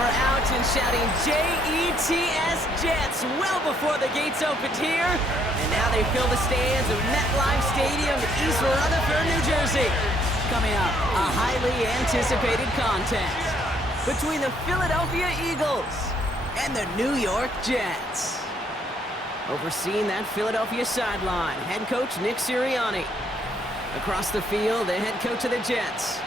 were out and shouting J-E-T-S Jets well before the gates opened here. And now they fill the stands of MetLife Stadium in East Rutherford, New Jersey. Coming up, a highly anticipated contest between the Philadelphia Eagles and the New York Jets. Overseeing that Philadelphia sideline, head coach Nick Sirianni. Across the field, the head coach of the Jets.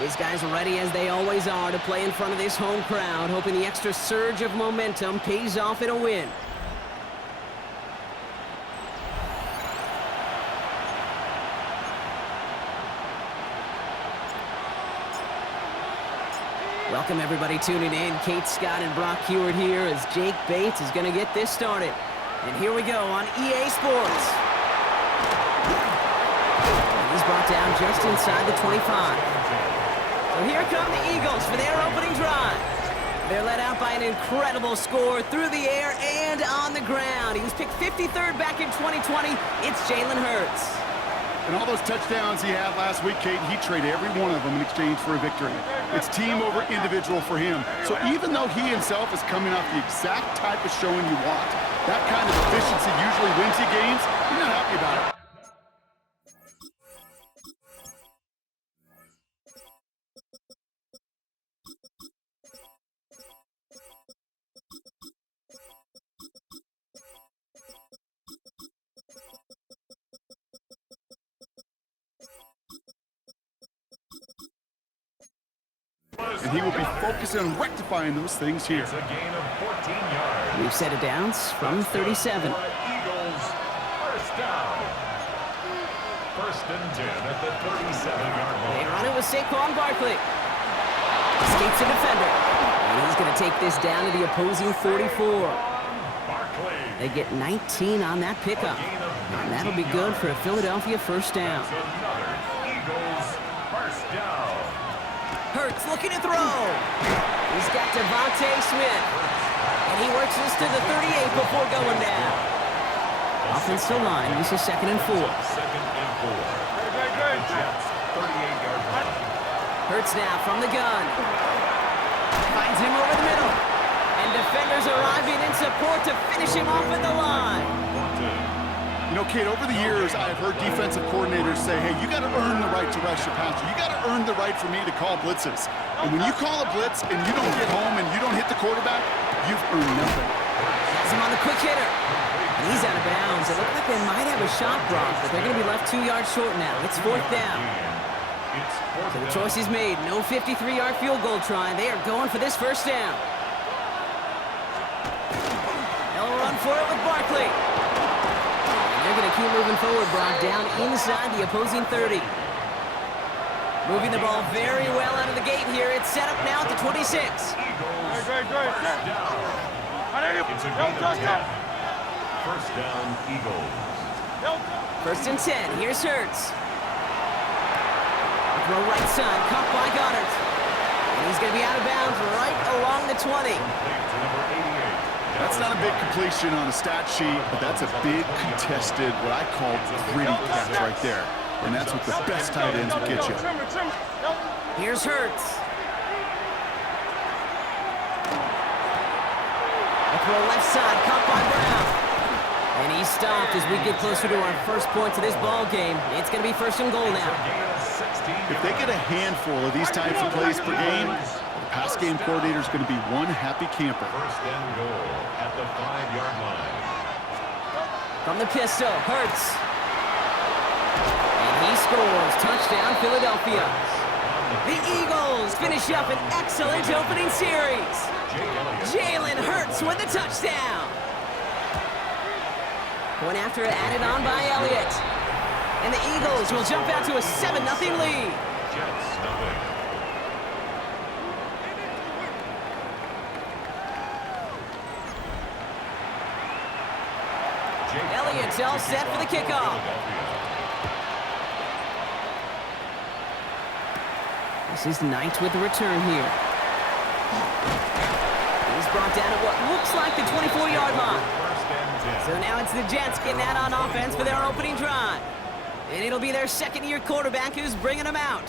These guys are ready as they always are to play in front of this home crowd, hoping the extra surge of momentum pays off in a win. Welcome everybody tuning in. Kate Scott and Brock Heward here as Jake Bates is going to get this started. And here we go on EA Sports. He's brought down just inside the 25. So here come the Eagles for their opening drive. They're led out by an incredible score through the air and on the ground. He was picked 53rd back in 2020. It's Jalen Hurts. And all those touchdowns he had last week, Kate, he traded every one of them in exchange for a victory. It's team over individual for him. So even though he himself is coming off the exact type of showing you want, that kind of efficiency usually wins you games, you're not happy about it. And he will be focusing on rectifying those things here. It's a gain of 14 yards. We've set it down from 37. Eagles, first down. First and 10 at the 37-yard line. They run it with Saquon Barkley. Escapes a defender. And he's going to take this down to the opposing 44. Barkley. They get 19 on that pickup. And that'll be good for a Philadelphia first down. That's another Eagles, first down. Hurts looking to throw. He's got Devontae Smith. And he works this to the 38 before going down. Offensive line, this is 2nd and 4. Second and 4. The Jets, 38-yard line. Hurts now from the gun. Finds him over the middle. And defenders arriving in support to finish him off at the line. You know, Kate, over the years, I've heard defensive coordinators say, hey, you got to earn the right to rush your passer. You got to earn the right for me to call blitzes. And when you call a blitz and you don't get home and you don't hit the quarterback, you've earned nothing. Has him on the quick hitter. And he's out of bounds. It looked like they might have a shot block, but they're going to be left 2 yards short now. It's 4th down. So the choice is made. No 53-yard field goal try. They are going for this first down. They'll run for it with Barkley. They're going to keep moving forward, Brock, down inside the opposing 30. Moving the ball very well out of the gate here. It's set up now at the 26. It's a gain of 10. First down, Eagles. First and 10. Here's Hurts. Throw right side, caught by Goddard. And he's going to be out of bounds right along the 20. That's not a big completion on a stat sheet, but that's a big contested, what I call gritty catch right there. And that's what the best tight ends will get you. Here's Hurts. A throw left side, caught by Brown. And he's stopped as we get closer to our first points of this ball game. It's going to be first and goal now. If they get a handful of these types of plays per game, the pass game coordinator is going to be one happy camper. First and goal at the 5-yard line. From the pistol, Hurts. And he scores. Touchdown, Philadelphia. The Eagles finish up an excellent opening series. Jalen Hurts with the touchdown. Point after added on by Elliott. And the Eagles will jump out to a 7-0 lead. Jets, nothing. Elliott's all set for the kickoff. This is Knight with the return here. He's brought down at what looks like the 24-yard line. So now it's the Jets getting out on offense for their opening drive. And it'll be their second-year quarterback who's bringing them out.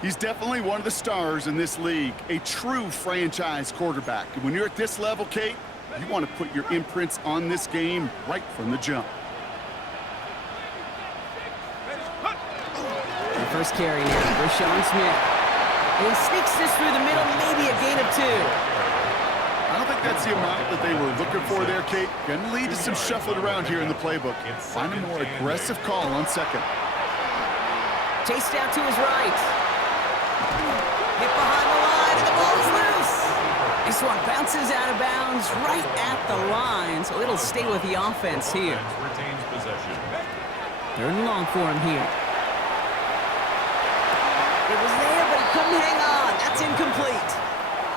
He's definitely one of the stars in this league, a true franchise quarterback. And when you're at this level, Kate, you want to put your imprints on this game right from the jump. The first carry now, Rashawn Smith. And he sneaks this through the middle, maybe a gain of 2. I don't think that's the amount that they were looking for there, Kate. Going to lead to some shuffling around here in the playbook. Find a more aggressive call on second. Chased out to his right. Hit behind the line, and the ball is loose. This one bounces out of bounds right at the line, so it'll stay with the offense here. Retains possession. 3rd and long for him here. It was there, but he couldn't hang on. That's incomplete.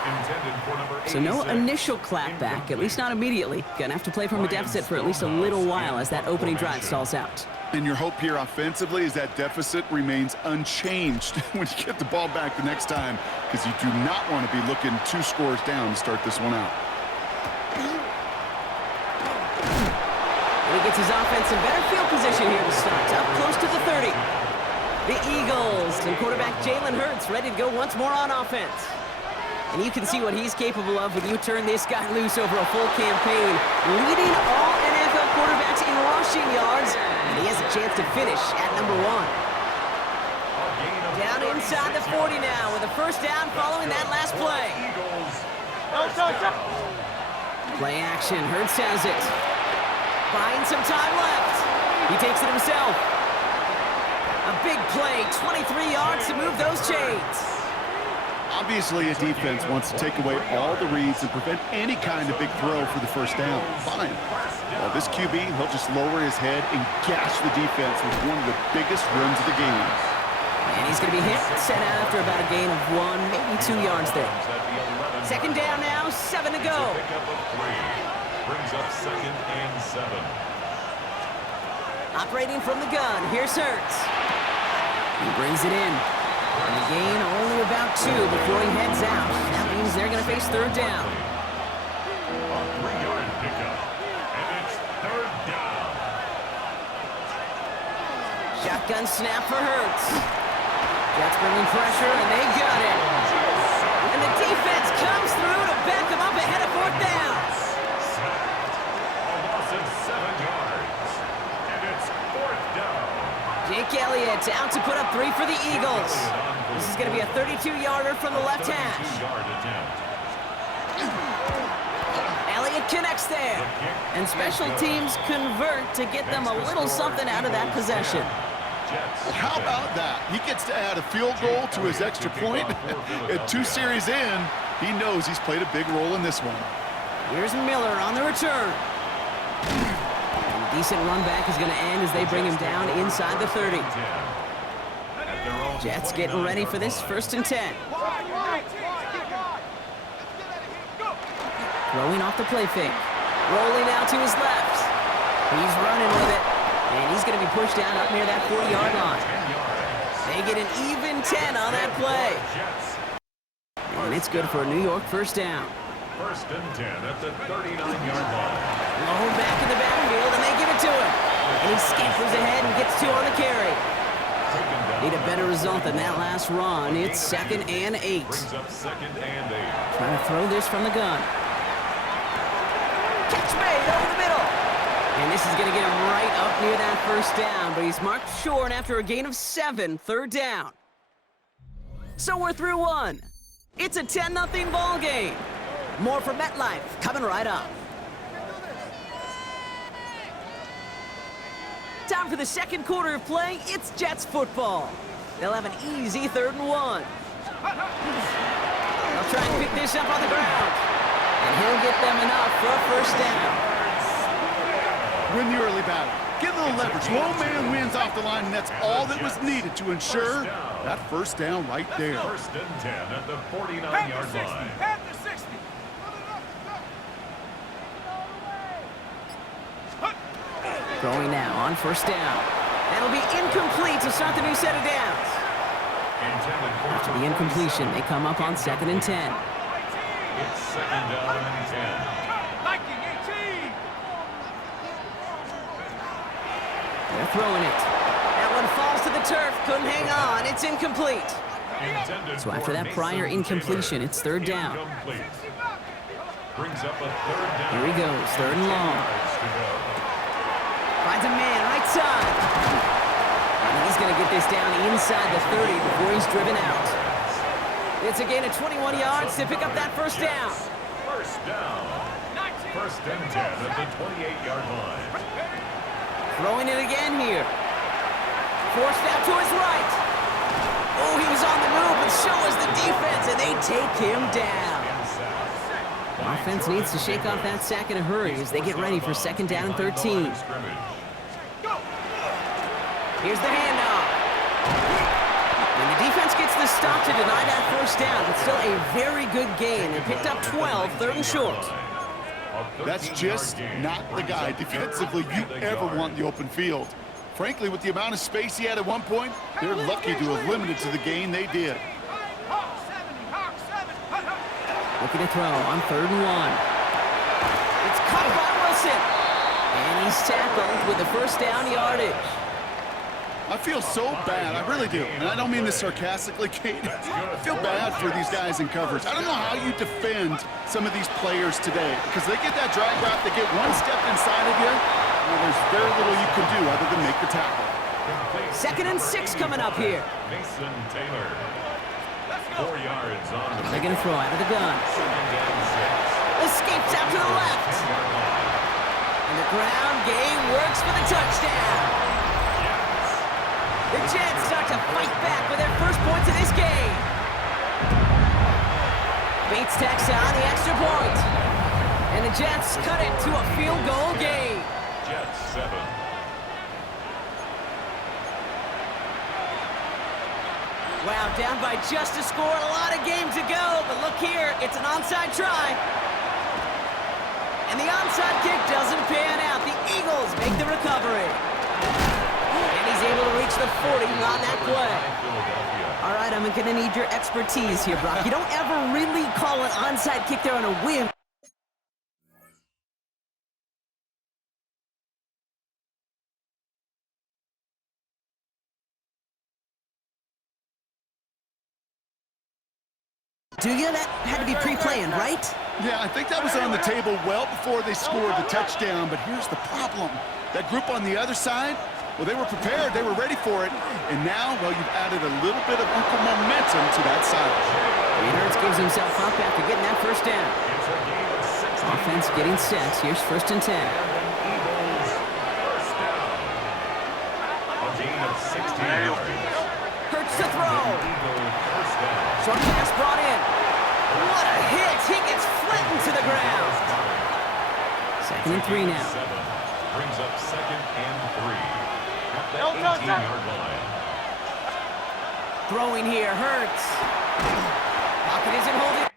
Intended for number 86. So no initial clapback, at least not immediately. Gonna have to play from a deficit for at least a little while as that opening drive stalls out. And your hope here offensively is that deficit remains unchanged when you get the ball back the next time, because you do not want to be looking 2 scores down to start this one out. And he gets his offense in better field position here to start, up close to the 30. The Eagles and quarterback Jalen Hurts ready to go once more on offense. And you can see what he's capable of when you turn this guy loose over a full campaign, leading all NFL quarterbacks in rushing yards, and he has a chance to finish at number 1. Down inside the 40 now with a first down following that last play. Play action, Hurts has it. Buying some time left. He takes it himself. A big play, 23 yards to move those chains. Obviously, a defense wants to take away all the reads and prevent any kind of big throw for the first down. Fine. Well, this QB, he'll just lower his head and gash the defense with one of the biggest runs of the game. And he's going to be hit, set out after about a gain of 1, maybe 2 yards there. 2nd down now, 7 to go. Pickup of 3. Brings up 2nd and 7. Operating from the gun, here's Hurts. He brings it in. And the gain only about 2 before he heads out. That means they're going to face 3rd down. A 3-yard pickup. And it's 3rd down. Shotgun snap for Hurts. Jets bringing pressure, and they got it. And the defense comes through to back them up ahead of 4th down. A loss of 7 yards. And it's 4th down. Jake Elliott out to put up 3 for the Eagles. This is going to be a 32-yarder from the left hash. 32-yard attempt. Elliott connects there. And special teams convert to get them a little something out of that possession. Well, how about that? He gets to add a field goal to his extra point. At 2 series in, he knows he's played a big role in this one. Here's Miller on the return. And a decent run back is going to end as they bring him down inside the 30. Jets getting ready for this 1st and 10. Throwing off the play fake. Rolling out to his left. He's running with it. And he's going to be pushed down up near that 40-yard line. They get an even 10 on that play. And it's good for a New York 1st down. 1st and 10 at the 39-yard line. Low back in the backfield, and they give it to him. And he scampers ahead and gets 2 on the carry. Need a better result than that last run. It's 2nd and 8. Brings up 2nd and 8. Trying to throw this from the gun. Catch made over the middle. And this is going to get him right up near that 1st down, but he's marked short after a gain of 7, 3rd down. So we're through 1. It's a 10-0 ball game. More from MetLife coming right up. Time for the 2nd quarter of play. It's Jets football. They'll have an easy 3rd and 1. They'll try and pick this up on the ground. And he'll get them enough for a 1st down. Win the early battle. Get a little leverage. Low man wins off the line, and that's all that was needed to ensure that 1st down right there. 1st and 10 at the 49-yard line. Throwing now on 1st down. That'll be incomplete to start the new set of downs. After the incompletion, they come up on 2nd and 10. It's 2nd down and 10. They're throwing it. That one falls to the turf. Couldn't hang on. It's incomplete. So after that prior incompletion, it's third down. Brings up a third down. Here he goes, third and long. Finds a man, right side. And he's going to get this down inside the 30 before he's driven out. It's a gain of 21 yards to pick up that first down. First down. First and 10 at the 28-yard line. Throwing it again here. Forced out to his right. Oh, he was on the move, but so was the defense, and they take him down. Offense needs to shake off that sack in a hurry as they get ready for second down and 13. Here's the handoff. And the defense gets the stop to deny that first down. It's still a very good gain. They picked up 12, third and short. That's just not the guy defensively you ever want in the open field. Frankly, with the amount of space he had at one point, they're lucky to have limited to the gain they did. Looking to throw on third and one. It's caught by Wilson. And he's tackled with the first down yardage. I feel so bad, I really do. And I don't mean this sarcastically, Kate. I feel bad for these guys in coverage. I don't know how you defend some of these players today, because they get that drag route, they get one step inside of you, well, there's very little you can do other than make the tackle. Second and 6 coming up here. Mason Taylor. 4 yards on the They're going to throw out of the gun. Escapes out to the left. And the ground game works for the touchdown. The Jets start to fight back with their first points of this game. Bates tacks on the extra point. And the Jets cut it to a field goal game. Jets 7. Wow, down by just a score, a lot of game to go. But look here, it's an onside try. And the onside kick doesn't pan out. The Eagles make the recovery. And he's able to reach the 40 on that play. All right, I'm going to need your expertise here, Brock. You don't ever really call an onside kick there on a whim. Do you? That had to be pre-planned, right? Yeah, I think that was on the table well before they scored the touchdown, but here's the problem. That group on the other side, well, they were prepared, they were ready for it, and now, well, you've added a little bit of momentum to that side. Hurts gives himself up after getting that first down. Offense getting set. Here's first and 10. Hurts to throw. Short pass brought in. What a hit! He gets flattened to the ground. Second and 3 now. Brings up second and 3 at the 18-yard line. Throwing here, Hurts. Pocket isn't holding.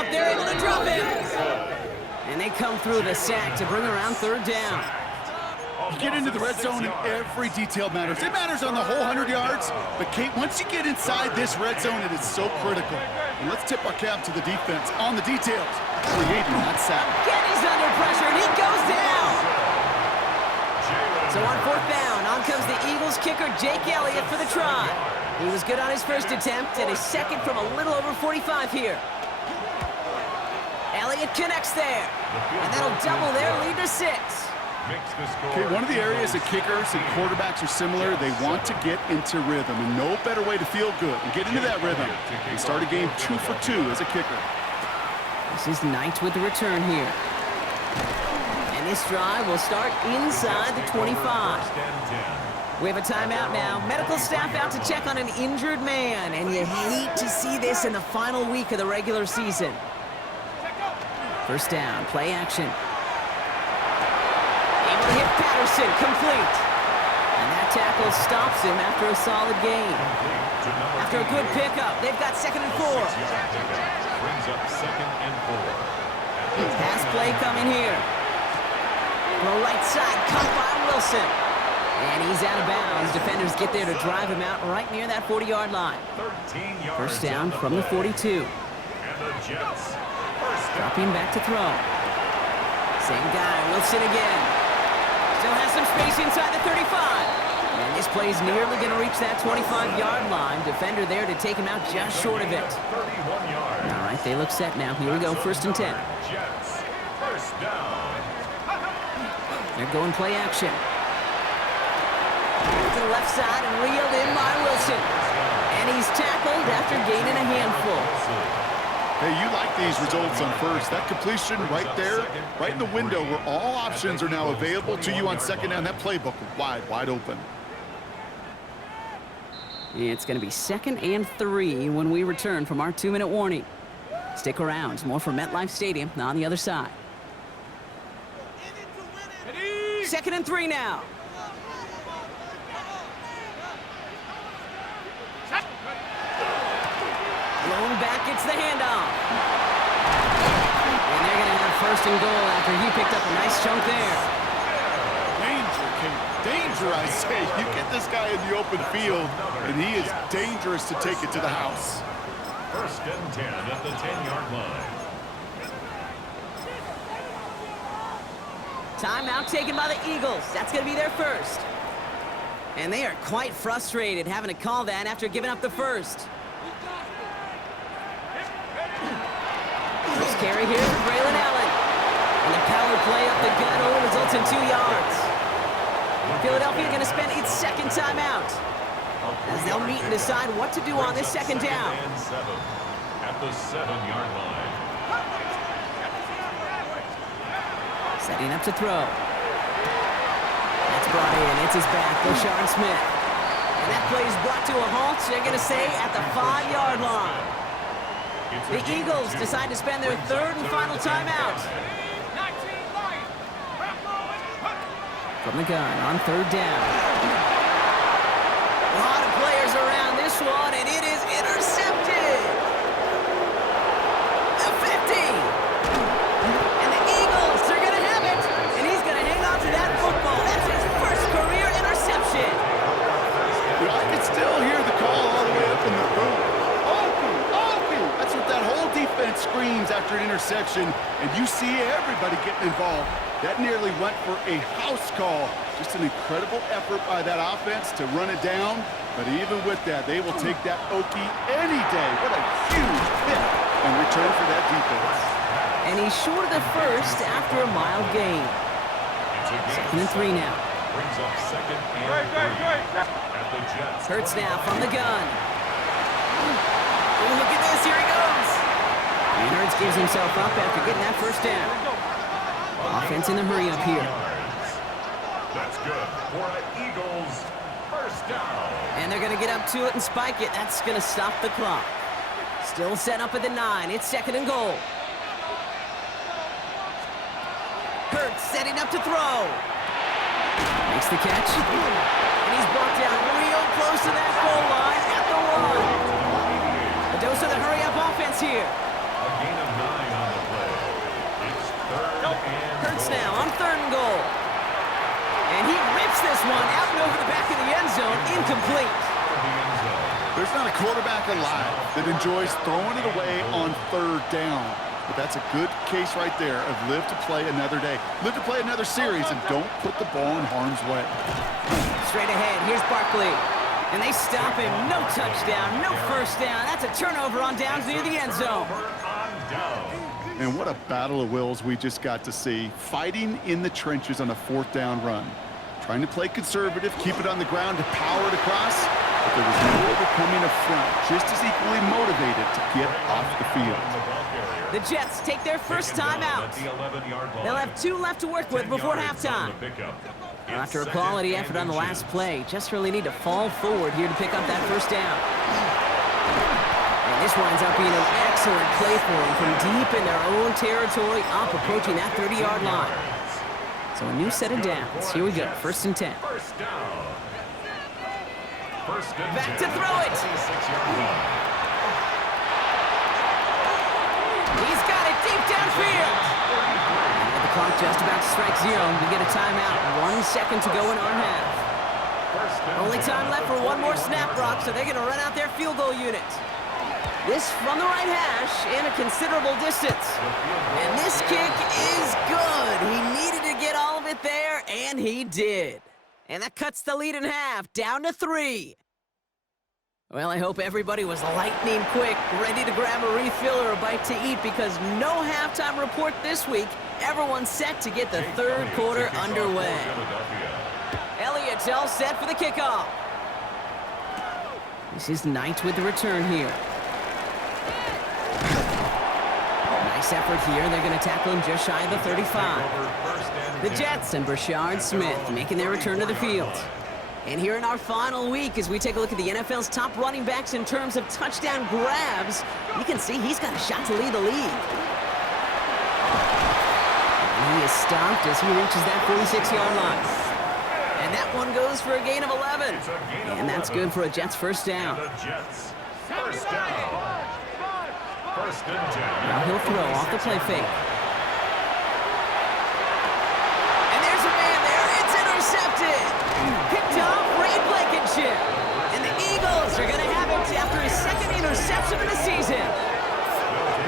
up. They're able to drop him. And they come through the sack to bring around third down. You get into the red zone and every detail matters. It matters on the whole 100 yards. But, Kate, once you get inside this red zone, it is so critical. And let's tip our cap to the defense on the details, creating that sack. Getty's under pressure, and he goes down. So on fourth down, on comes the Eagles kicker, Jake Elliott, for the try. He was good on his first attempt, and his second from a little over 45 here. Elliott connects there, and that'll double their lead to 6. Okay, one of the areas that kickers and quarterbacks are similar, they want to get into rhythm, and no better way to feel good and get into that rhythm and start a game 2 for 2 as a kicker. This is Knight with the return here. And this drive will start inside the 25. We have a timeout now. Medical staff out to check on an injured man, and you hate to see this in the final week of the regular season. First down, play action. Able to hit Patterson, complete. And that tackle stops him after a solid gain. After a good pickup, they've got 2nd and 4. Brings up 2nd and 4. Pass play coming here. The right side, cut by Wilson. And he's out of bounds. Defenders get there to drive him out right near that 40-yard line. 13 yards. First down from the 42. And the Jets. Dropping back to throw. Same guy, Wilson again. Still has some space inside the 35. And this play is nearly going to reach that 25-yard line. Defender there to take him out just short of it. 31 yards. All right, they look set now. Here we go, 1st and 10. Jets. First down. They're going play action. To the left side and reeled in by Wilson. And he's tackled after gaining a handful. Hey, you like these results on first. That completion right there, right in the window where all options are now available to you on second down. That playbook wide open. It's going to be 2nd and 3 when we return from our 2-minute warning. Stick around. More from MetLife Stadium on the other side. 2nd and 3 now. Blown back, gets the handoff. And they're going to have 1st and goal after he picked up a nice chunk there. Danger, King. Danger, I say. You get this guy in the open field, and he is dangerous to take it to the house. 1st and 10 at the 10-yard line. Timeout taken by the Eagles. That's going to be their first. And they are quite frustrated having to call that after giving up the first. First carry here for Braylon Allen. And the power play up the gut only results in 2 yards. Philadelphia going to spend its 2nd timeout as they'll meet and decide what to do on this 2nd down. And 7 at the 7-yard line. Setting up to throw. That's brought in. It's his back, Deshaun Smith. And that play is brought to a halt. They're going to say at the 5-yard line. The Eagles decide to spend their 3rd and final timeout. From the gun on 3rd down. A lot of players around this one, and it is intercepted. The 50. And the Eagles are going to have it. And he's going to hang on to that football. That's his first career interception. I can still hear the call all the way up in the booth. That's what that whole defense screams after an interception, and you see everybody getting involved. That nearly went for a house call. Just an incredible effort by that offense to run it down, but even with that, they will take that Okie any day. What a huge hit in return for that defense. And he's short of the first after a mild gain. 2nd and 3 now. Brings up 2nd and 3 at the Jets. Hurts now from the gun. Oh, look at this, here he goes. And Hurts gives himself up after getting that first down. Offense in the hurry up here. That's good for an Eagles first down. And they're going to get up to it and spike it. That's going to stop the clock. Still set up at the 9. It's 2nd and goal. Hurts setting up to throw. Makes the catch. And he's brought down real close to that goal line at the 1. A dose of the hurry-up offense here. A gain of 9 incomplete. There's not a quarterback alive that enjoys throwing it away on third down. But that's a good case right there of live to play another day. Live to play another series and don't put the ball in harm's way. Straight ahead, here's Barkley. And they stop him. No touchdown, no first down. That's a turnover on downs near the end zone. And what a battle of wills we just got to see. Fighting in the trenches on a fourth down run. Trying to play conservative, keep it on the ground to power it across. But there was no overcoming a front, just as equally motivated to get off the field. The Jets take their first time out. They'll have 2 left to work with before halftime. After a quality effort on the last play, just really need to fall forward here to pick up that first down. And this winds up being an excellent play for them from deep in their own territory, up approaching that 30-yard line. So a new set of downs. Here we go, 1st and 10. Back to throw it. He's got it deep downfield. And the clock just about to strike 0. We get a timeout. 1 second to go in our half. Only time left for one more snap, Brock, so they're going to run out their field goal unit. This from the right hash in a considerable distance. And this kick is good. He needed to get all of it there, and he did. And that cuts the lead in half, down to 3. Well, I hope everybody was lightning quick, ready to grab a refill or a bite to eat, because no halftime report this week. Everyone's set to get the third quarter underway. Elliott's all set for the kickoff. This is Knight with the return here. Nice effort here. They're going to tackle him just shy of the 35. The Jets and Brashard Smith making their return to the field. And here in our final week, as we take a look at the NFL's top running backs in terms of touchdown grabs, you can see he's got a shot to lead the league. And he is stopped as he reaches that 46-yard line. And that one goes for a gain of 11. And that's good for a Jets first down. Now he'll throw off the play fake. And there's a man there. It's intercepted. Picked off Ray Blankenship. And the Eagles are going to have it after his second interception of the season.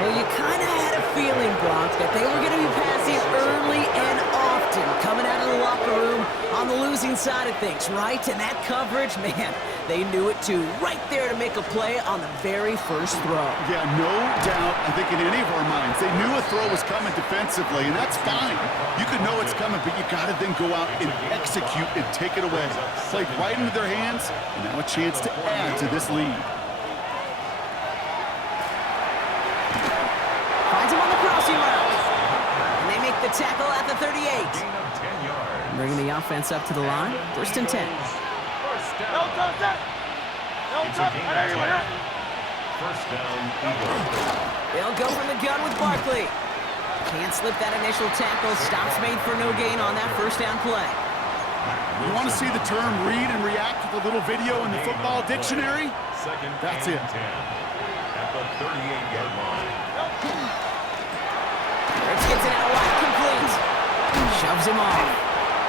Well, you kind of had a feeling, Brock, that they were going to be passing early and often, coming out of the locker room on the losing side of things, right? And that coverage, man, they knew it too. Right there to make a play on the very first throw. Yeah, no doubt, I think in any of our minds, they knew a throw was coming defensively, and that's fine. You could know it's coming, but you got to then go out and execute and take it away. Played right into their hands, and now a chance to add to this lead. Finds him on the crossing route. And they make the tackle at the 38. Bringing the offense up to the line. 1st and 10. First down, Eagles. They'll go from the gun with Barkley. Can't slip that initial tackle. Stops made for no gain on that first down play. You want to see the term read and react with a little video in the football dictionary? That's it. At the 38-yard line. Hurts gets it out wide, complete. Shoves him off.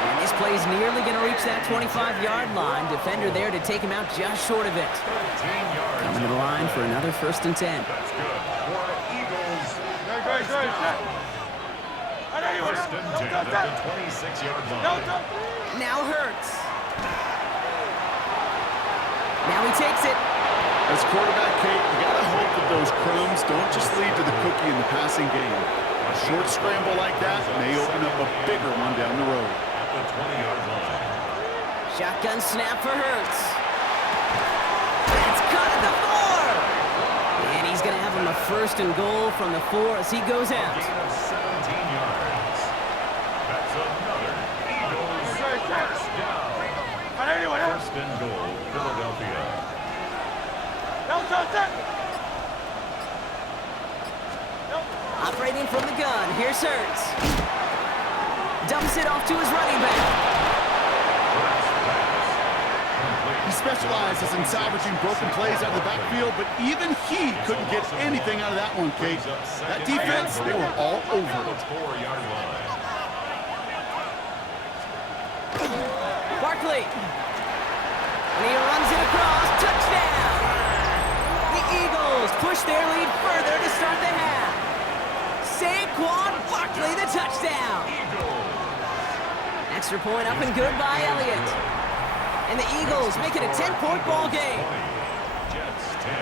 And this play's nearly going to reach that 25-yard line. Defender there to take him out just short of it. Coming to the line for another 1st and 10. That's good for Eagles. First and 10 at the 26-yard line. Now Hurts. Now he takes it. As quarterback, Kate, you got to hope that those crumbs don't just lead to the cookie in the passing game. A short scramble like that may open up a bigger one down the road. At the 20-yard line. Shotgun snap for Hurts. That's cut at the 4. And he's going to have him a 1st and goal from the 4 as he goes out. Gain of 17 yards. That's another Eagles first down. First and goal, Philadelphia. Operating from the gun, here's Hurts. Dumps it off to his running back. He specializes in salvaging broken plays out of the backfield, but even he couldn't get anything out of that one, Kate. That defense, they were all over it. 4-yard line. Barkley. And he runs it across. Touchdown! The Eagles push their lead further to start the half. Saquon Barkley, the touchdown. Extra point up and good by Elliott. And the Eagles make it a 10-point ball game. Jets 10.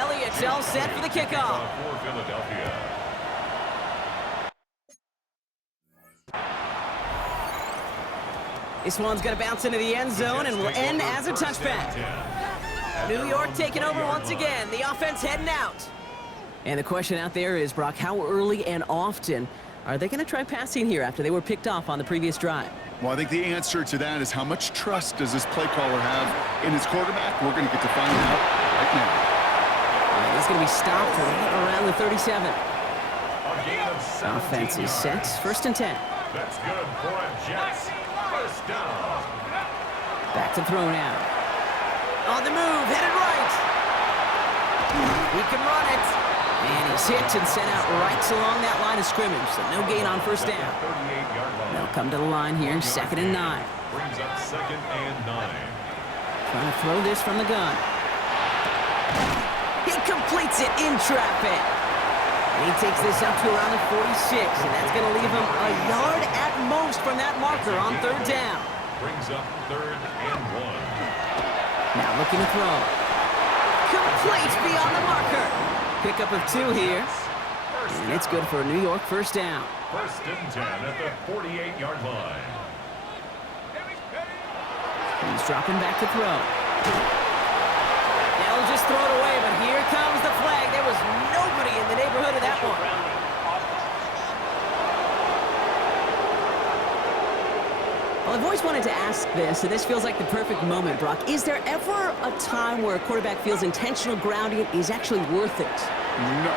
Elliott's all set for the kickoff. For Philadelphia. This one's going to bounce into the end zone and will end as a touchback. New York taking over once again. The offense heading out. And the question out there is, Brock, how early and often are they going to try passing here after they were picked off on the previous drive? Well, I think the answer to that is how much trust does this play caller have in his quarterback? We're going to get to find out right now. And he's going to be stopped right around the 37. Offense is set. 1st and 10. That's good for a Jets. First down. Back to throw now. On the move, headed right. He can run it. And he's hit and sent out right along that line of scrimmage, so no gain on 1st down. They'll come to the line here, 2nd and 9. Brings up 2nd and 9. Trying to throw this from the gun. He completes it in traffic. And he takes this up to around the 46, and that's going to leave him a yard at most from that marker on 3rd down. Brings up 3rd and 1. Now looking to throw. Complete beyond the marker. Pickup of 2 here. And it's good for a New York 1st down. 1st and 10 at the 48-yard line. He's dropping back to throw. They'll just throw it away, but here comes the flag. There was nobody in the neighborhood of that one. Well, I've always wanted to ask this, and this feels like the perfect moment, Brock. Is there ever a time where a quarterback feels intentional grounding is actually worth it? No.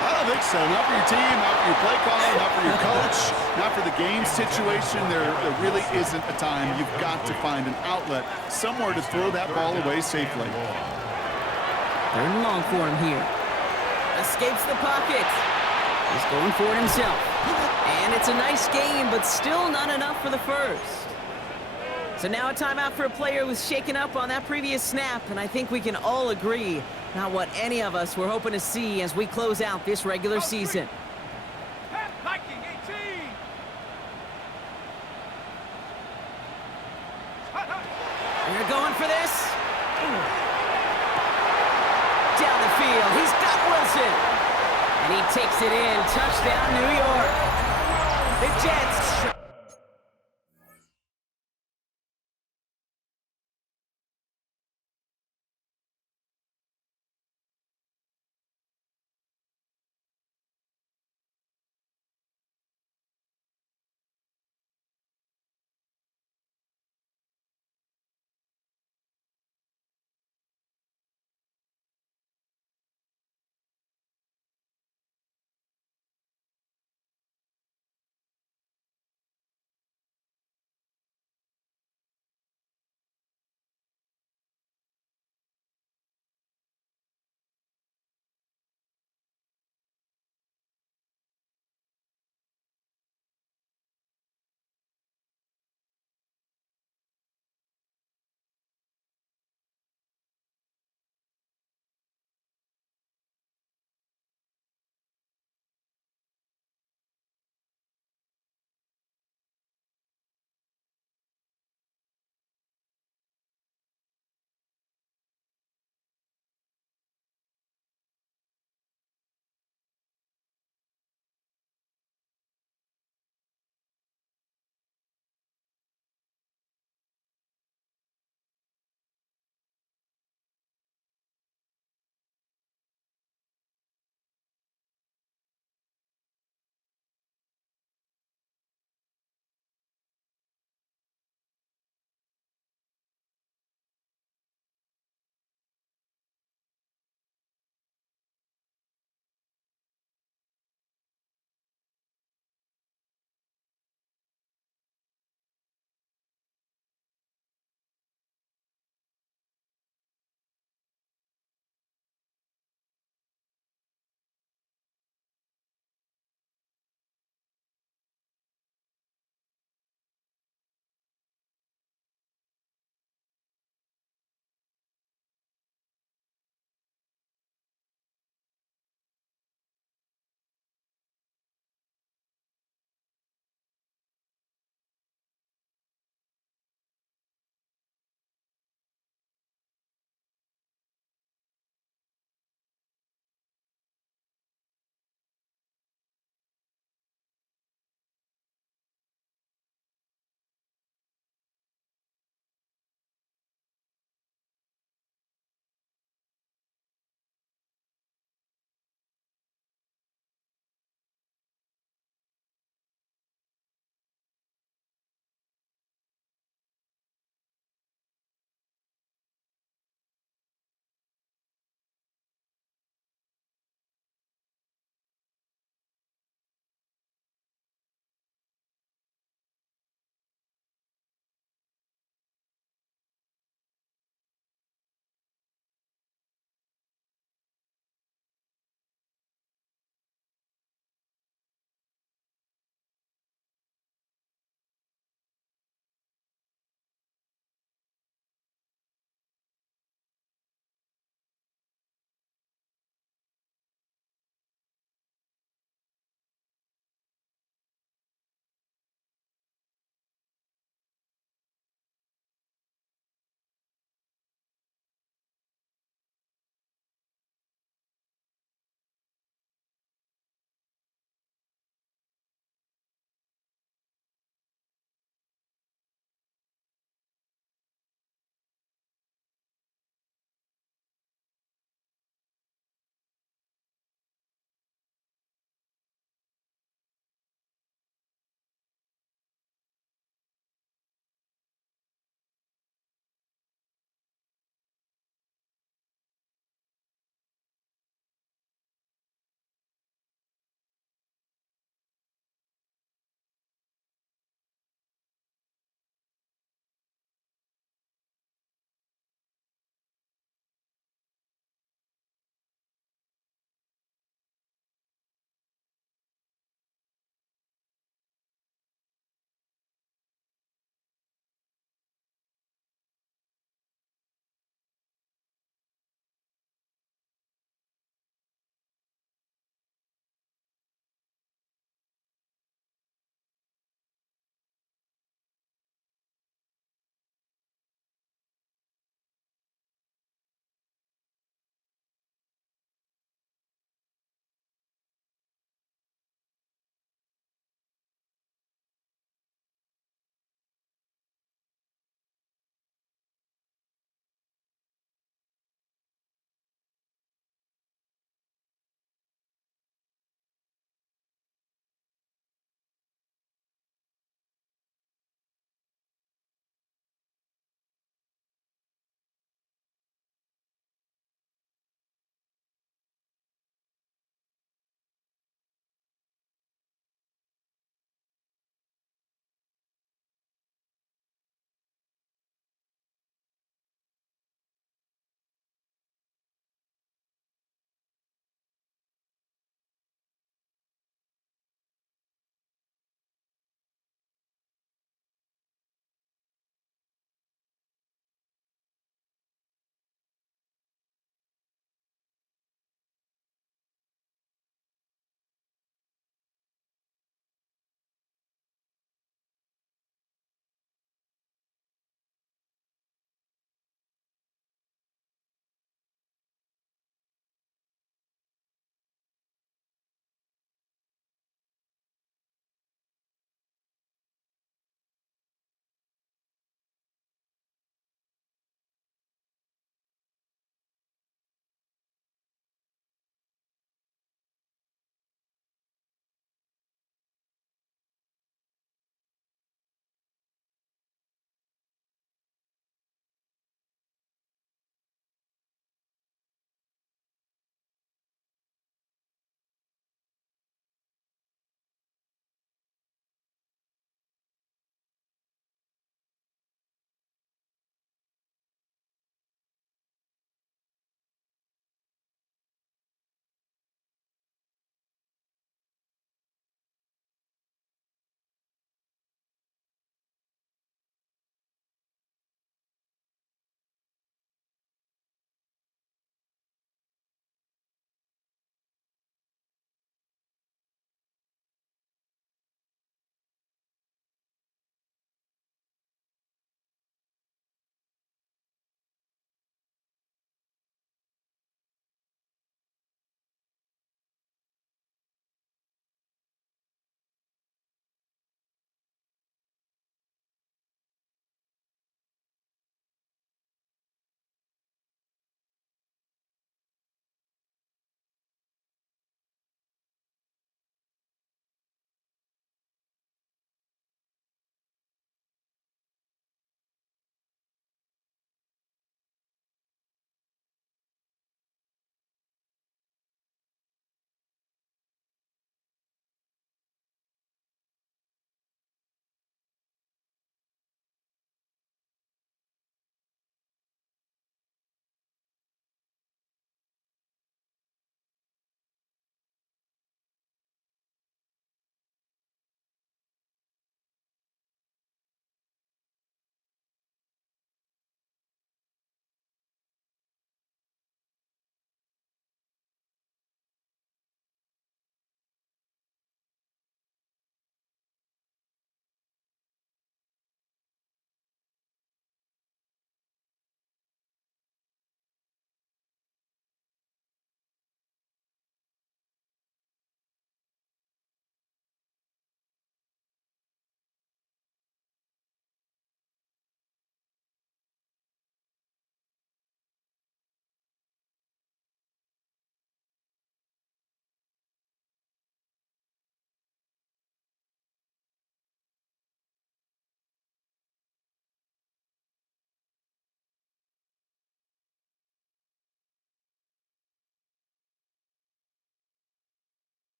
I don't think so. Not for your team, not for your play call, not for your coach, not for the game situation. There really isn't a time. You've got to find an outlet, somewhere to throw that ball away safely. 3rd and long for him here. Escapes the pocket. He's going for it himself. And it's a nice game, but still not enough for the 1st. So now a timeout for a player who was shaken up on that previous snap, and I think we can all agree, not what any of us were hoping to see as we close out this regular season. They're going for this. Down the field, he's got Wilson. And he takes it in. Touchdown, New York. The Jets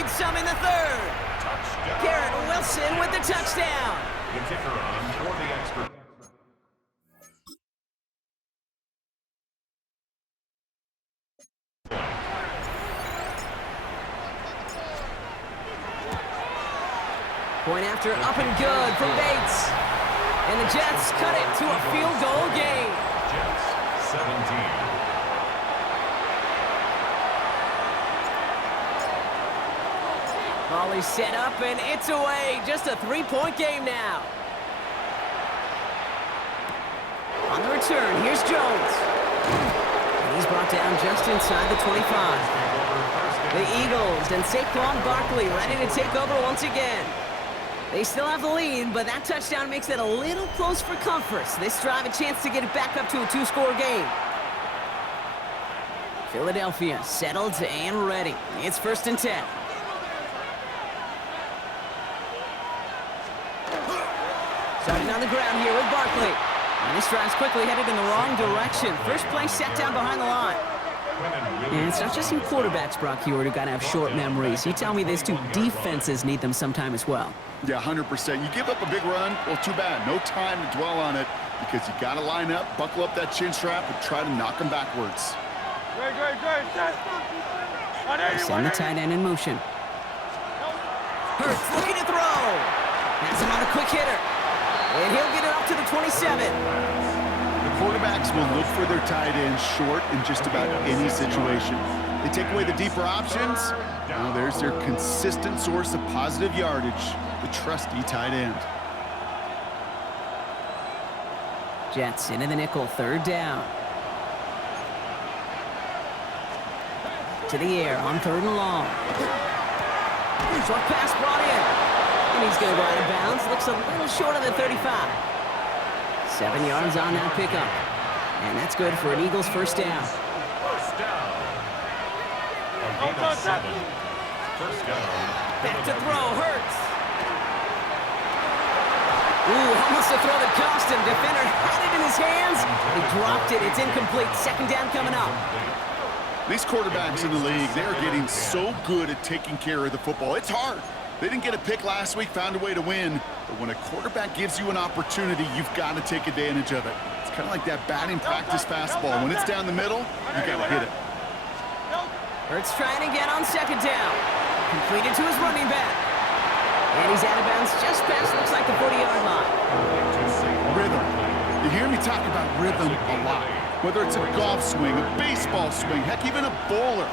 need some in the third. Touchdown. Garrett Wilson with the touchdown. The kicker on for the extra. Point after up and good from Bates. And the Jets cut it to a field goal game. Jets 17. Volley set up and it's away. Just a 3-point game now. On the return, here's Jones. And he's brought down just inside the 25. The Eagles and Saquon Barkley ready to take over once again. They still have the lead, but that touchdown makes it a little close for comfort. So this drive a chance to get it back up to a 2-score game. Philadelphia settled and ready. It's 1st and 10. Starting on the ground here with Barkley. And this drive's quickly headed in the wrong direction. First play set down behind the line. And it's not just you quarterbacks, Brock Heward, who got to have short memories. You tell me these two defenses need them sometime as well. Yeah, 100%. You give up a big run, well, too bad. No time to dwell on it because you got to line up, buckle up that chin strap, and try to knock them backwards. Send the tight end in motion. Hurts looking to throw. That's him on a quick hitter. And he'll get it up to the 27. The quarterbacks will look for their tight end short in just about any situation. They take away the deeper options. Now there's their consistent source of positive yardage, the trusty tight end. Jets into the nickel, 3rd down. To the air on 3rd and long. Short pass brought in. And he's going to go out of bounds. Looks a little short of the 35. 7 yards on that pickup. And that's good for an Eagles 1st down. First down. A gain of 7. First down. Back to throw, Hurts. Ooh, almost a throw that cost him. Defender had it in his hands. He dropped it. It's incomplete. 2nd down coming up. These quarterbacks in the league, they are getting so good at taking care of the football. It's hard. They didn't get a pick last week, found a way to win. But when a quarterback gives you an opportunity, you've got to take advantage of it. It's kind of like that batting practice fastball. When it's down the middle, you got to hit it. Hurts trying again on 2nd down. Completed to his running back. And he's out of bounds just past, looks like the 40-yard line. Rhythm. You hear me talk about rhythm a lot. Whether it's a golf swing, a baseball swing, heck, even a bowler.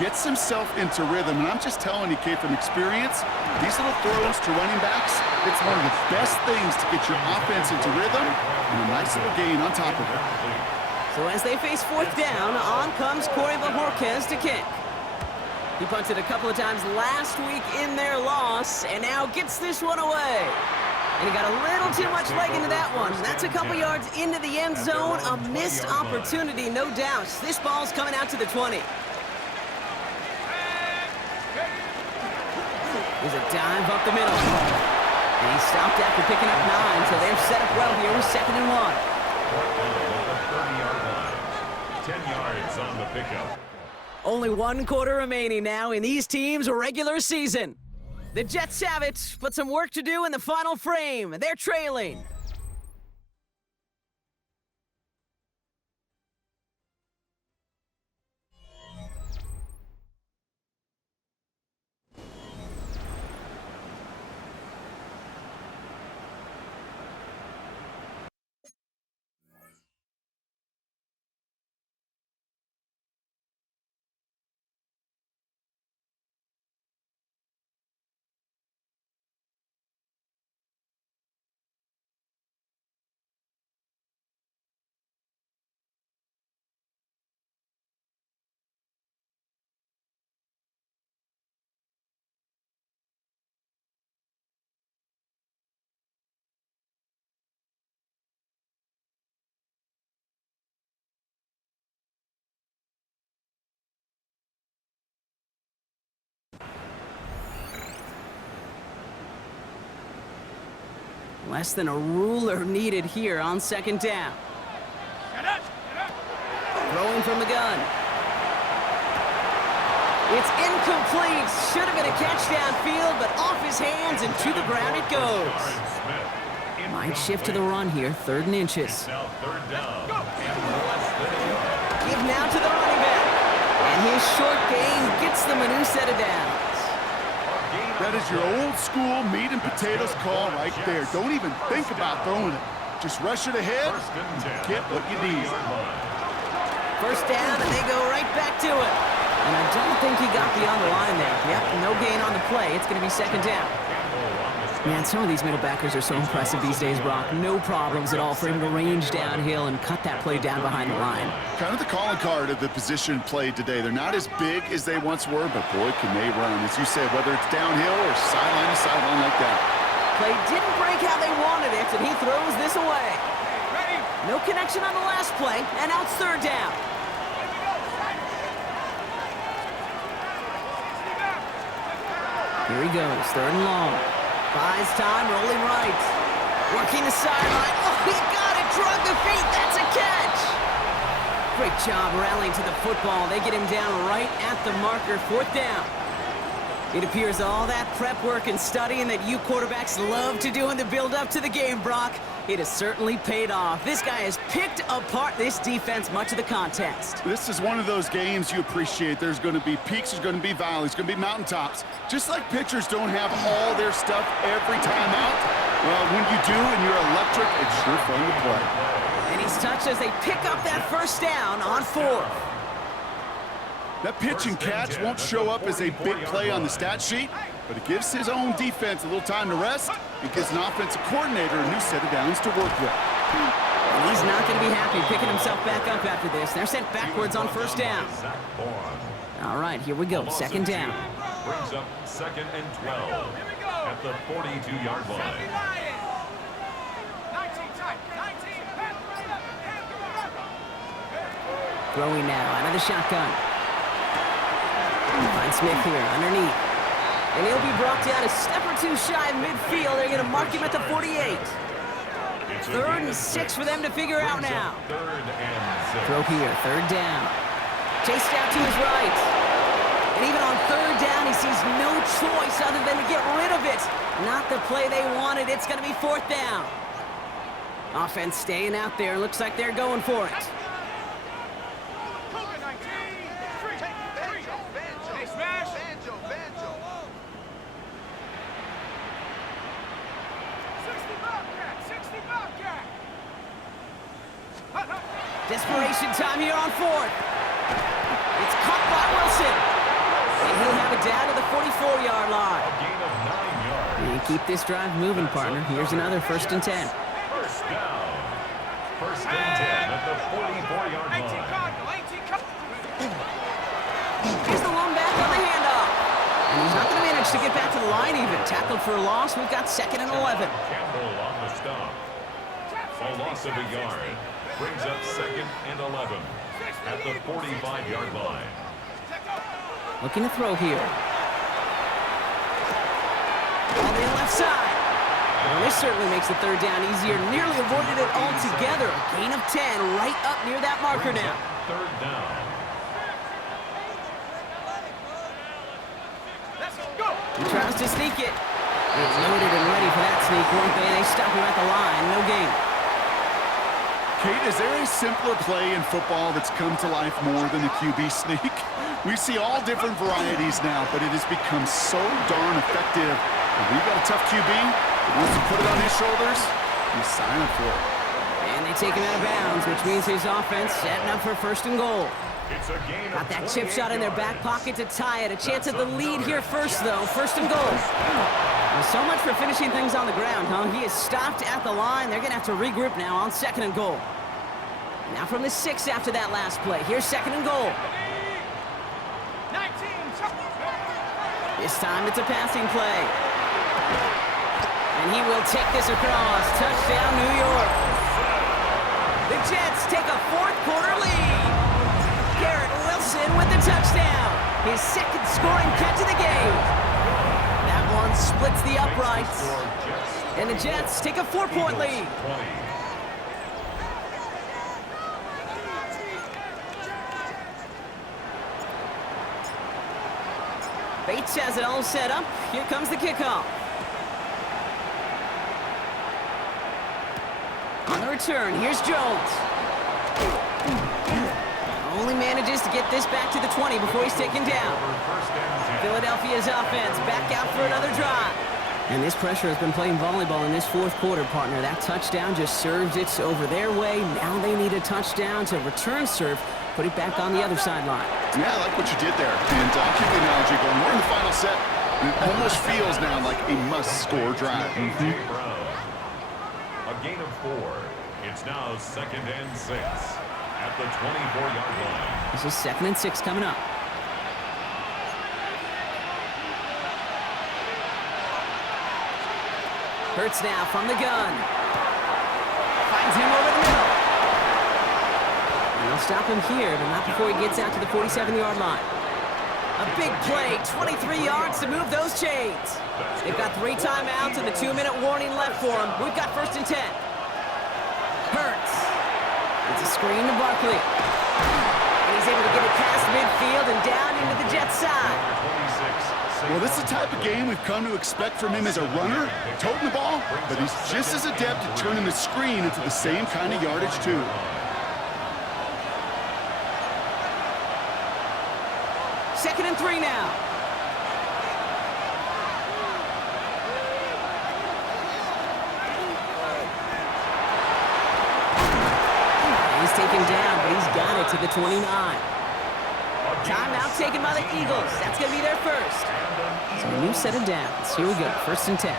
Gets himself into rhythm, and I'm just telling you, Kate, from experience, these little throws to running backs, it's one of the best things to get your offense into rhythm and a nice little gain on top of it. So as they face 4th down, on comes Corey Bajorquez to kick. He punted a couple of times last week in their loss, and now gets this one away. And he got a little too much leg into that one. That's a couple yards into the end zone. A missed opportunity, no doubt. This ball's coming out to the 20. There's a dive up the middle. And he stopped after picking up 9, so they're set up well here with 2nd and 1. 30-yard line. 10 yards on the pickup. Only 1 quarter remaining now in these teams' regular season. The Jets have it, but some work to do in the final frame. They're trailing. Less than a ruler needed here on 2nd down. Throwing from the gun. It's incomplete. Should have been a catch downfield, but off his hands and to the ground it goes. Might shift to the run here, 3rd and inches. Now 3rd down and less than a yard. Give now to the running back. And his short gain gets them a new set of downs. That is your old school meat and potatoes call right there. Don't even think about throwing it. Just rush it ahead and get what you need. 1st down, and they go right back to it. And I don't think he got beyond the line there. Yep, no gain on the play. It's going to be 2nd down. Man, some of these middle backers are so impressive these days, Brock. No problems at all for him to range downhill and cut that play down behind the line. Kind of the calling card of the position played today. They're not as big as they once were, but boy, can they run. As you said, whether it's downhill or sideline to sideline like that. Play didn't break how they wanted it, and he throws this away. No connection on the last play, and now it's 3rd down. Here he goes, 3rd and long. Buys time, rolling right. Working the sideline. Oh, he got it, drug the feet. That's a catch. Great job rallying to the football. They get him down right at the marker, 4th down. It appears all that prep work and studying that you quarterbacks love to do in the build-up to the game, Brock, it has certainly paid off. This guy has picked apart this defense much of the contest. This is one of those games you appreciate. There's going to be peaks, there's going to be valleys, going to be mountaintops. Just like pitchers don't have all their stuff every time out, well, when you do and you're electric, it's sure fun to play. And he's touched as they pick up that 1st down on 4th. That pitch and catch won't show up as a big play on the stat sheet, but it gives his own defense a little time to rest. It gives an offensive coordinator a new set of downs to work with. And he's not going to be happy picking himself back up after this. They're sent backwards on 1st down. All right, here we go, 2nd down. Brings up 2nd and 12 at the 42-yard line. Throwing now out of the shotgun. Find Smith here underneath. And he'll be brought down a step or 2 shy of midfield. They're going to mark him at the 48. 3rd and 6 for them to figure out now. Throw here, 3rd down. Chased out to his right. And even on 3rd down, he sees no choice other than to get rid of it. Not the play they wanted. It's going to be 4th down. Offense staying out there. Looks like they're going for it. Desperation time here on 4th. It's caught by Wilson. And he'll have it down to the 44-yard line. A gain of 9 yards. And keep this drive moving, partner. Here's another 1st and 10. 1st down. 1st and 10 at the 44-yard line. Here's the lone back on the handoff. And he's not going to manage to get back to the line even. Tackled for a loss. We've got 2nd and 11. Campbell on the stop. A loss of a yard. Brings up 2nd and 11 at the 45-yard line. Looking to throw here. On the left side. Well, this certainly makes the 3rd down easier. Nearly avoided it altogether. A gain of 10 right up near that marker now. 3rd down. He tries to sneak it. It's loaded and ready for that sneak, weren't they? They stop him at the line. No gain. Kate, is there a simpler play in football that's come to life more than the QB sneak? We see all different varieties now, but it has become so darn effective. If we've got a tough QB that wants to put it on his shoulders, you sign up for it. And they take him out of bounds, which means his offense setting up for 1st and goal. It's a gain of Got that chip shot in their back pocket to tie it. A chance at the lead here first, though. 1st and goal. Well, so much for finishing things on the ground, huh? He is stopped at the line. They're going to have to regroup now on 2nd and goal. Now from the 6 after that last play. Here's 2nd and goal. This time it's a passing play. And he will take this across. Touchdown, New York. The Jets take a 4th quarter lead. Garrett Wilson with the touchdown. His 2nd scoring catch of the game. That one splits the uprights. And the Jets take a 4-point lead. Bates has it all set up. Here comes the kickoff. On the return, here's Jones. Only manages to get this back to the 20 before he's taken down. Philadelphia's offense back out for another drive. And this pressure has been playing volleyball in this fourth quarter, partner. That touchdown just served it over their way. Now they need a touchdown to return serve, put it back on the other sideline. Yeah, I like what you did there. And I'll keep the analogy going. We're in the final set. It almost feels now like a must-score drive. A gain of 4. It's now 2nd and 6 at the 24-yard line. This is 2nd and 6 coming up. Hurts now from the gun. Finds him over the middle. And they'll stop him here, but not before he gets out to the 47-yard line. A big play, 23 yards to move those chains. They've got 3 timeouts and the 2-minute warning left for them. We've got 1st and 10. Hurts. It's a screen to Barkley. And he's able to get it past midfield and down into the Jets' side. Well, this is the type of game we've come to expect from him as a runner, toting the ball, but he's just as adept at turning the screen into the same kind of yardage, too. Second and 3 now. He's taken down, but he's got it to the 29. Timeout taken by the Eagles. That's going to be their first. So a new set of downs. Here we go. 1st and 10.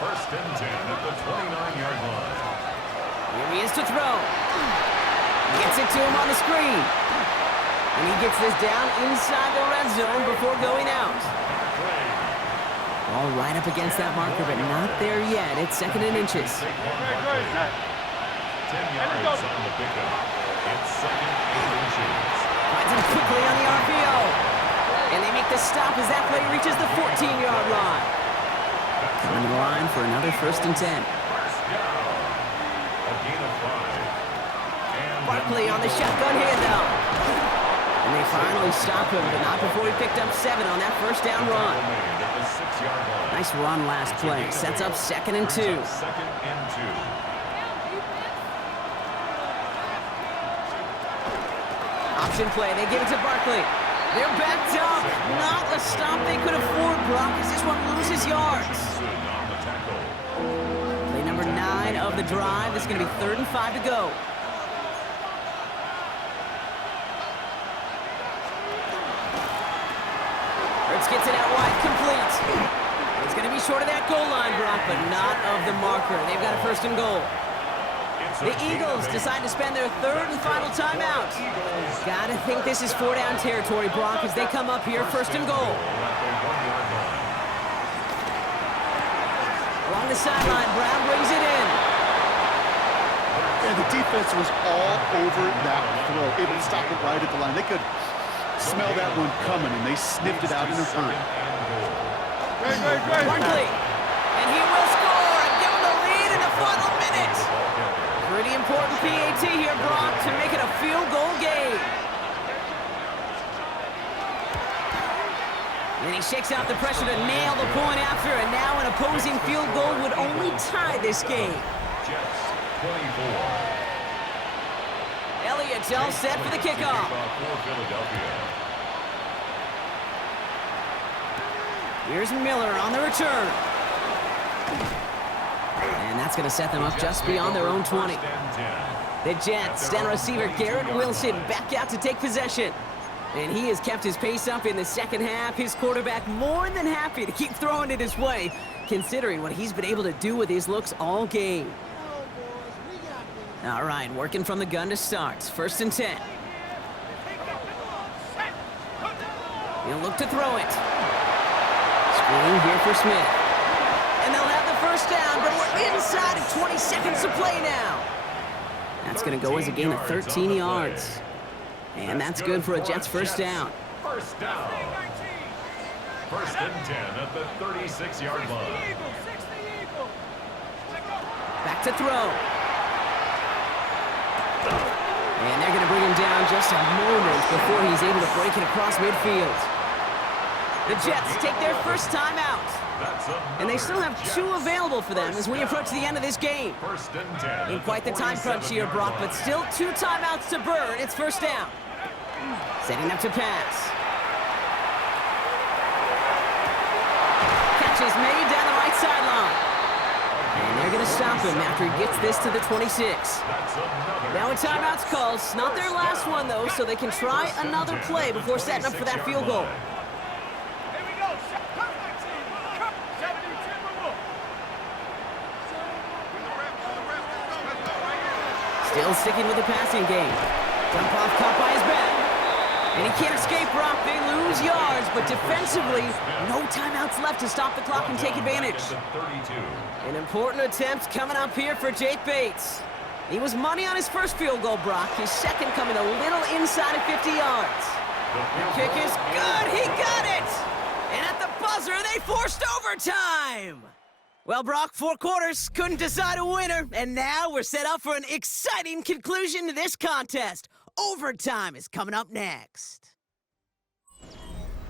1st and 10 at the 29-yard line. Here he is to throw. Gets it to him on the screen. And he gets this down inside the red zone before going out. All right up against that marker, but not there yet. It's 2nd and inches. 10 yards on the pickup. It's 2nd and inches. Finds him quickly on the RPO. And they make the stop as that play reaches the 14-yard line. Coming to the line for another 1st and 10. First down. A gain of 5. Barkley on the shotgun handoff. And they finally stop him, but not before he picked up 7 on that 1st down run. Nice run last play. Sets up 2nd and 2. 2nd and 2. Option play. They give it to Barkley. They're backed up. Not a stop they could afford, Brock, as this one loses yards. Play number 9 of the drive. It's going to be 3rd and 5 to go. Hurts gets it out wide, complete. It's going to be short of that goal line, Brock, but not of the marker. They've got a 1st and goal. The Eagles decide to spend their 3rd and final timeout. Gotta think this is 4-down territory, Brock, as they come up here, 1st and goal. Along the sideline, Brown brings it in. And the defense was all over that throw, able to stop it right at the line. They could smell that one coming, and they sniffed it out in a hurry. Barkley, and he will score and give them the lead in the final minute. Pretty important PAT here, Brock, to make it a field goal game. And he shakes out the pressure to nail the point after, and now an opposing field goal would only tie this game. Jets 24. Elliott's all set for the kickoff. Here's Miller on the return. And that's going to set them up just beyond their own 20. The Jets send receiver Garrett Wilson back out to take possession. And he has kept his pace up in the 2nd half. His quarterback more than happy to keep throwing it his way, considering what he's been able to do with his looks all game. All right, working from the gun to start. 1st and 10. He'll look to throw it. Screen here for Smith. And they'll have the 1st down, but we're inside of 20 seconds to play now. That's going to go as a gain of 13 yards. And that's good for a Jets 1st down. 1st down. 1st and 10 at the 36-yard line. Back to throw. And they're going to bring him down just a moment before he's able to break it across midfield. The Jets take their first time out. And they still have 2 available for them as we approach the end of this game. In quite the time crunch here, Brock, but still 2 timeouts to burn. It's first down. Setting up to pass. Catch is made down the right sideline. And they're going to stop him after he gets this to the 26. Now a timeout's called. It's not their last one, though, so they can try another play before setting up for that field goal. Still sticking with the passing game. Dump off caught by his back. And he can't escape, Brock. They lose yards, but defensively, no timeouts left to stop the clock and take advantage. An important attempt coming up here for Jake Bates. He was money on his first field goal, Brock. His second coming a little inside of 50 yards. The kick is good. He got it. And at the buzzer, they forced overtime. Well, Brock, 4 quarters couldn't decide a winner, and now we're set up for an exciting conclusion to this contest. Overtime is coming up next.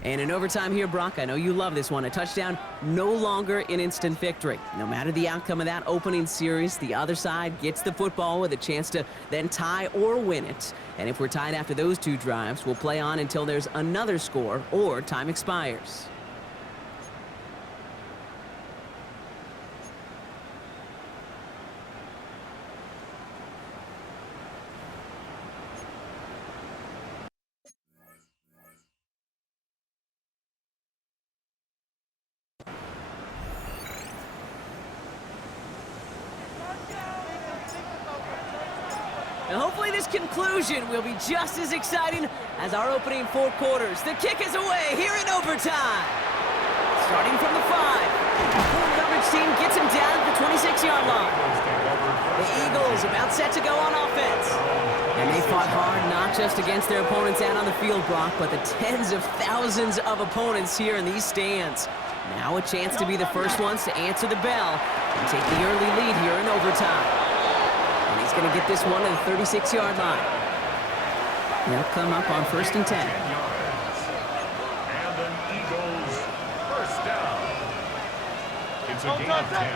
And in overtime here, Brock, I know you love this one. A touchdown, no longer an instant victory. No matter the outcome of that opening series, the other side gets the football with a chance to then tie or win it. And if we're tied after those 2 drives, we'll play on until there's another score or time expires. Now hopefully this conclusion will be just as exciting as our opening 4 quarters. The kick is away here in overtime. Starting from the 5. The full coverage team gets him down at the 26-yard line. The Eagles about set to go on offense. And they fought hard not just against their opponents out on the field, Brock, but the tens of thousands of opponents here in these stands. Now a chance to be the first ones to answer the bell and take the early lead here in overtime. And he's going to get this one to the 36-yard line. They'll come up on 1st and 10. And the Eagles first down. It's a gain of 10.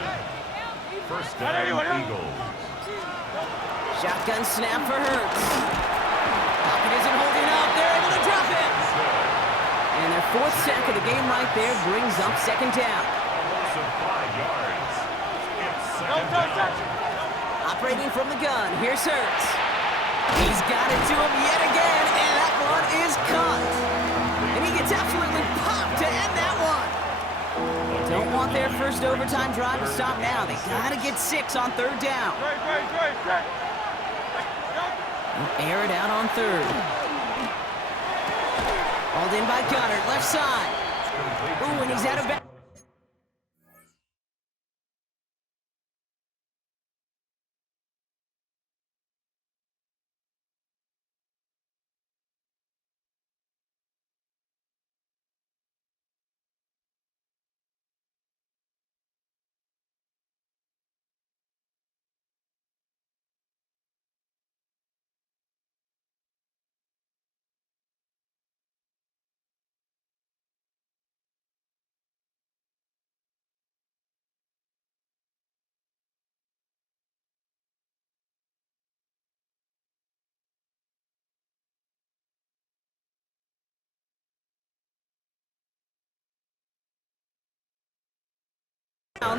First down, Eagles. Shotgun snap for Hurts. Pocket isn't holding up. They're able to drop it. And their 4th sack of the game right there brings up 2nd down. Almost 5 yards. It's second down. Operating from the gun, here's Hurts. He's got it to him yet again, and that one is caught. And he gets absolutely popped to end that one. Don't want their first overtime drive to stop now. They gotta get 6 on 3rd down. They'll air it out on 3rd. Hauled in by Goddard, left side. Ooh, and he's out of bounds.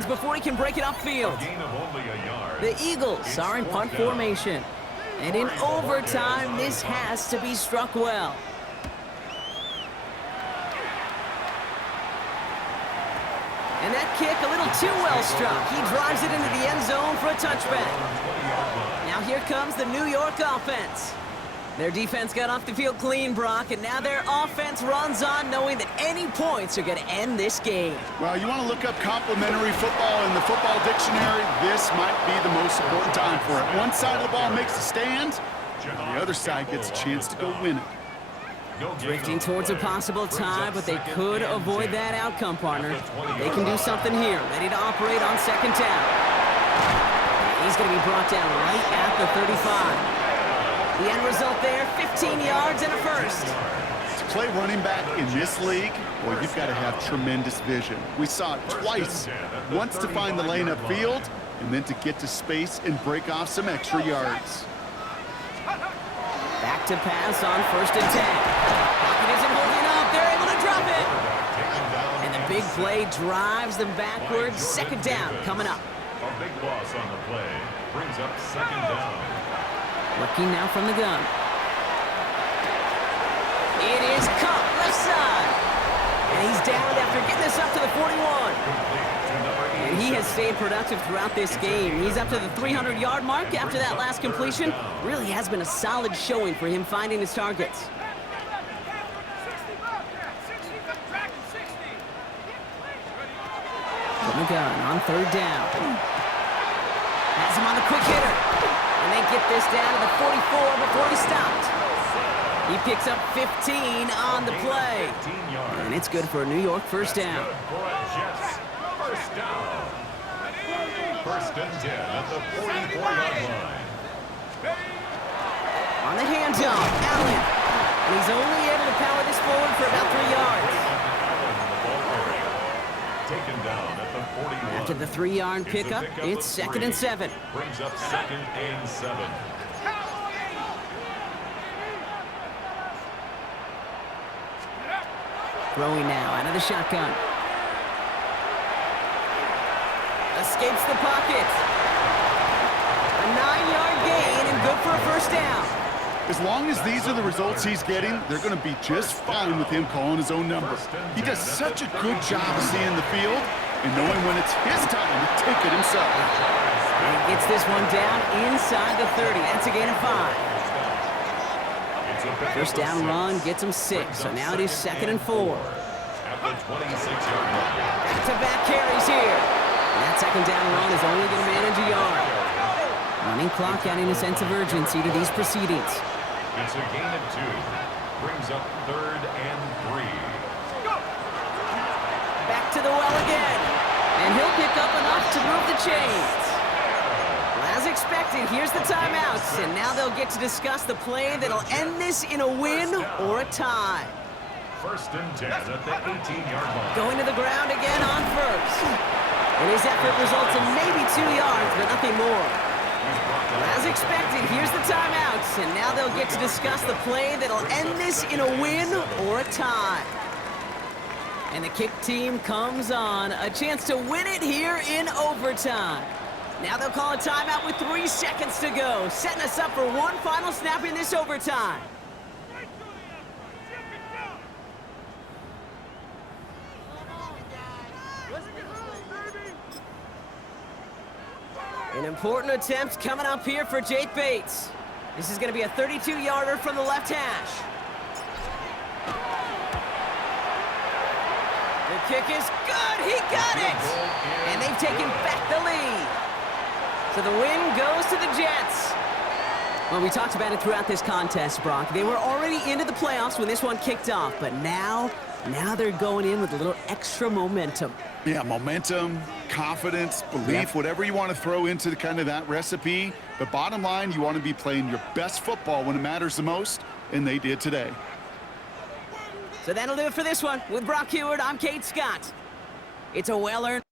Before he can break it upfield. The Eagles are in punt formation. And in overtime, this has to be struck well. And that kick a little too well struck. He drives it into the end zone for a touchback. Now here comes the New York offense. Their defense got off the field clean, Brock, and now their offense runs on knowing that any points are going to end this game. Well, you want to look up complimentary football in the football dictionary, this might be the most important time for it. One side of the ball makes a stand, and the other side gets a chance to go win it. Drifting towards a possible tie, but they could avoid that outcome, partner. They can do something here, ready to operate on 2nd down. He's going to be brought down right at the 35. The end result there, 15 yards and a first. play running back in this league, boy, you've got to have tremendous vision. We saw it twice, once to find the lane upfield, and then to get to space and break off some extra yards. Back to pass on 1st and 10. Pocket isn't holding up. They're able to drop it. And the big play drives them backwards. 2nd down coming up. A big loss on the play brings up 2nd down. Working now from the gun. It is caught left side. And he's down after getting this up to the 41. And he has stayed productive throughout this game. He's up to the 300-yard mark after that last completion. Really has been a solid showing for him finding his targets. From the gun on 3rd down. Has him on the quick hitter. And they get this down to the 44 before he stopped. He picks up 15 on the play. And it's good for a New York 1st down. First down. 1st and 10 at the 44-yard line. On the handoff, Allen. And he's only able to power this forward for about 3 yards. Taken down at the 41. After the 3-yard pickup, it's 2nd and 7. Brings up 2nd and 7. Throwing now out of the shotgun. Escapes the pocket. A 9-yard gain and good for a 1st down. As long as these are the results he's getting, they're going to be just fine with him calling his own number. He does such a good job of seeing the field and knowing when it's his time to take it himself. And he gets this one down inside the 30. That's a gain of 5. 1st down run gets him 6. So now it is 2nd and 4. At the 26-yard line. Back-to-back carries here. And that 2nd down run is only going to manage a yard. Running clock adding a sense of urgency to these proceedings. It's a gain of 2. Brings up 3rd and 3. Back to the well again. And he'll pick up enough to move the chains. As expected, here's the timeouts. And now they'll get to discuss the play that'll end this in a win or a tie. 1st and 10 at the 18-yard line. Going to the ground again on 1st. And his effort results in maybe 2 yards, but nothing more. As expected, here's the timeouts, and now they'll get to discuss the play that'll end this in a win or a tie. And the kick team comes on, a chance to win it here in overtime. Now they'll call a timeout with 3 seconds to go, setting us up for one final snap in this overtime. An important attempt coming up here for Jake Bates. This is going to be a 32-yarder from the left hash. The kick is good. He got it. And they've taken back the lead. So the win goes to the Jets. Well, we talked about it throughout this contest, Brock. They were already into the playoffs when this one kicked off, but now they're going in with a little extra momentum. Yeah, momentum, confidence, belief, whatever you want to throw into kind of that recipe. The bottom line, you want to be playing your best football when it matters the most, and they did today. So that'll do it for this one. With Brock Heward, I'm Kate Scott. It's a well-earned